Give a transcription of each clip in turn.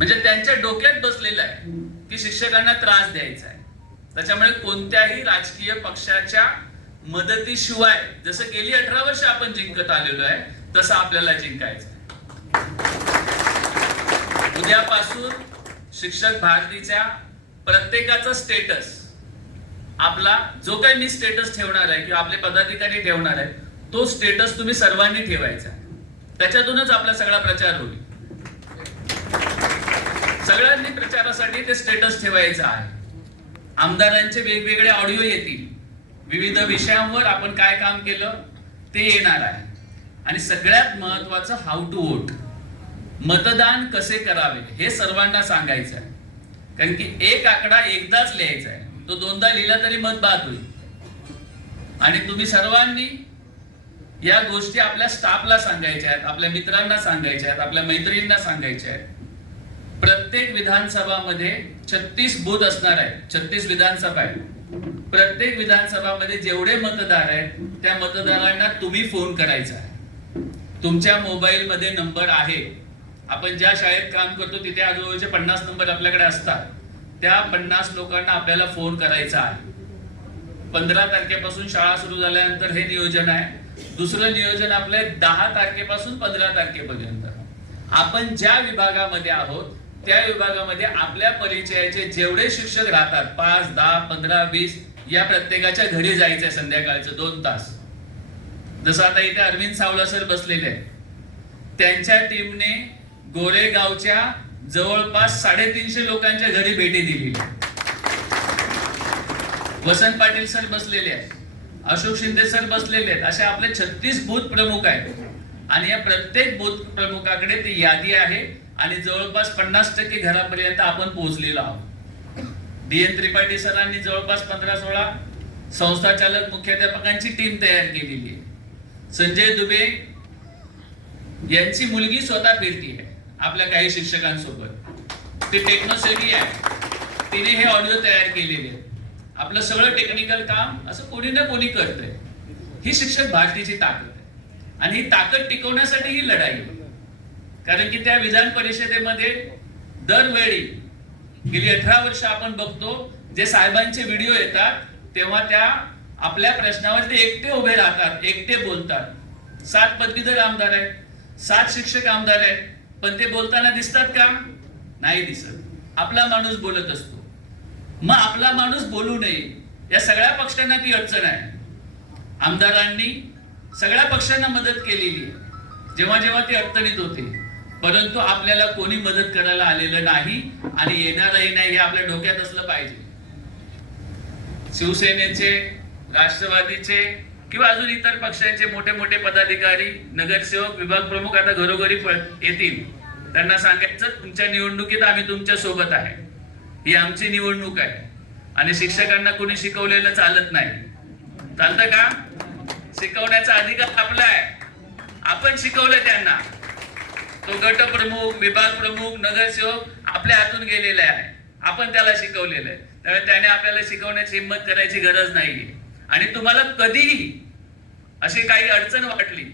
म्हणजे त्यांच्या डोक्यात बसलेलं आहे की शिक्षकांना त्रास द्यायचा आहे. त्याच्यामुळे कोणत्याही राजकीय पक्षाच्या मदतीशिवाय जसं गेली अठरा वर्ष आपण जिंकत आलेलो आहे तसं आपल्याला जिंकायचं आहे. उद्यापासून शिक्षक भारतीच्या प्रत्येकाचा स्टेटस आपला जो काही मी स्टेटस ठेवणार आहे किंवा आपले पदाधिकारी ठेवणार आहे तो स्टेटस तुम्ही सर्वांनी ठेवायचा त्याच्यातूनच आपला सगळा प्रचार होईल. सगळ्यांनी प्रचारासाठी ते स्टेटस ठेवायचं आहे. आमदारांचे वेगवेगळे ऑडिओ येतील. विविध विषयांवर आपण काय काम केलं ते येणार आहे. आणि सगळ्यात महत्वाचं हाऊ टू वोट मतदान कसे करावे हे सर्वांना सांगायचं आहे. कारण की एक आकडा एकदाच लिहायचा आहे. तो दोनदा लिहिला तरी मत बाद होईल. आणि तुम्ही सर्वांनी या गोष्टी आपल्या स्टाफला सांगायच्या आहेत आपल्या मित्रांना सांगायच्या आहेत आपल्या मैत्रिणींना सांगायच्या आहेत. प्रत्येक विधानसभामध्ये छत्तीस बूथ असणार आहेत. छत्तीस विधानसभा आहेत. प्रत्येक विधानसभामध्ये जेवढे मतदार आहेत त्या मतदारांना तुम्ही फोन करायचा आहे. तुमच्या मोबाईल मध्ये नंबर आहे. आपण ज्या शाळेत काम करतो तिथे आजूबाजूचे पन्नास नंबर आपल्याकडे असतात. त्या पन्नास लोकांना आपल्याला फोन करायचा आहे. पंधरा तारखेपासून शाळा सुरू झाल्यानंतर हे नियोजन आहे. दुसरं नियोजन आपलं दहा तारखेपासून पंधरा तारखेपर्यंत. आपण ज्या विभागामध्ये आहोत त्या विभागामध्ये आपल्या परिचयाचे जेवढे शिक्षक राहतात पाच दहा पंधरा वीस या प्रत्येकाच्या घरी जायचंय संध्याकाळचं दोन तास. जसं आता इथे अरविंद सावला सर बसलेले आहेत. त्यांच्या टीमने गोरेगावच्या जवळपास साडेतीनशे लोकांच्या घरी भेटी दिलेली आहे. वसंत पाटील सर बसलेले आहेत. अशोक शिंदे सर बसलेले आहेत. असे आपले छत्तीस बूथ प्रमुख आहेत. आणि या प्रत्येक बूथ प्रमुखाकडे ती यादी आहे. आणि जवळपास पन्नास टक्के घरापर्यंत आपण पोहोचलेलो आहोत. डी एन त्रिपाठी सरांनी जवळपास पंधरा सोळा संस्था चालक मुख्याध्यापकांची टीम तयार केलेली आहे. संजय दुबे यांची मुलगी स्वतः फिरती आहे आपल्या काही शिक्षकांसोबत. ती टेक्नोसेवी आहे. तिने हे ऑडिओ तयार केलेले आहे. आपलं सगळं टेक्निकल काम असं कोणी ना कोणी करतंय. ही शिक्षक भारतीची ताकद आहे. आणि ही ताकद टिकवण्यासाठी ही लढाई आहे. कारण की त्या विधान परिषदेमध्ये दरवेळी गेली अठरा वर्ष आपण बघतो जे साहेबांचे व्हिडिओ येतात तेव्हा त्या आपल्या प्रश्नावर ते एकटे उभे राहतात एकटे बोलतात. सात पदवीधर आमदार आहेत सात शिक्षक आमदार आहेत पण ते बोलताना दिसतात का? नाही दिसत. आपला माणूस बोलत असतो. मग आपला माणूस बोलू नये या सगळ्या पक्षांना ती अडचण आहे. आमदारांनी सगळ्या पक्षांना मदत केलेली आहे. जेव्हा जेव्हा ती अडचणीत होते. परंतु आपल्याला कोणी मदत करायला आलेलं नाही आणि येणारही नाही हे आपल्या डोक्यात असलं पाहिजे. शिवसेनेचे राष्ट्रवादीचे किंवा अजून इतर पक्षांचे मोठे मोठे पदाधिकारी नगरसेवक विभाग प्रमुख आता घरोघरी येतील. त्यांना सांगायचं तुमच्या निवडणुकीत आम्ही तुमच्यासोबत आहे. ही आमची निवडणूक आहे. आणि शिक्षकांना कोणी शिकवलेलं चालत नाही. चालतं का? शिकवण्याचा अधिकार आपला आहे. आपण शिकवलं त्यांना. तो गट प्रमुख विभाग प्रमुख नगरसेवक आपल्या हातून गेलेला आहे. आपण त्याला शिकवलेलं आहे. त्यामुळे त्याने आपल्याला शिकवण्याची हिंमत करायची गरज नाहीये. आणि तुम्हाला कधीही अशी काही अडचण वाटली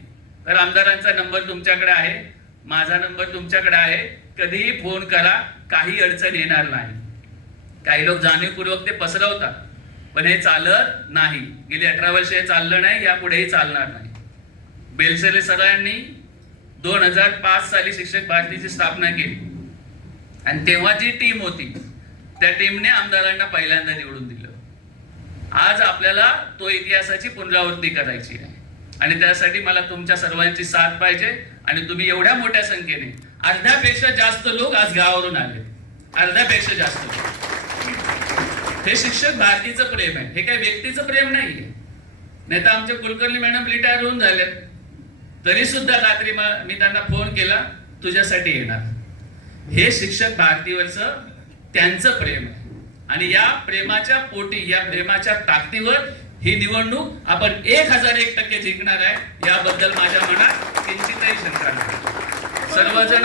तर आमदारांचा नंबर तुमच्याकडे आहे. माझा नंबर तुमच्याकडे आहे. कधीही फोन करा काही अडचण येणार नाही. काही लोक जाणीवपूर्वक ते पसरवतात पण हे चालत नाही. गेली अठरा वर्ष हे चाललं नाही यापुढेही चालणार नाही. बेलसेले सरांनी दोन हजार पाच साली शिक्षक भारतीची स्थापना केली. आणि तेव्हा जी टीम होती त्या टीमने आमदारांना पहिल्यांदा निवडून दिलं. आज आपल्याला तो इतिहासाची पुनरावृत्ती करायची आहे. आणि त्यासाठी मला तुमच्या सर्वांची साथ पाहिजे. आणि तुम्ही एवढ्या मोठ्या संख्येने अर्ध्यापेक्षा जास्त लोक आज गावावरून आले. अर्ध्यापेक्षा जास्त लोक. हे शिक्षक भारतीचं प्रेम आहे. हे काही व्यक्तीचं प्रेम नाहीये. नाही तर आमचे कुलकर्णी मॅडम रिटायर होऊन झाले तरी सुद्धा रात्री मी त्यांना फोन केला तुझ्यासाठी येणार. हे शिक्षक भारतीवरचं त्यांचं प्रेम आहे. आणि या प्रेमाच्या पोटी या प्रेमाच्या ताकदीवर ही निवडणूक आपण एक हजार एक टक्के जिंकणार आहे. याबद्दल माझ्या मनात किंचितही शंका नाही. सर्वजण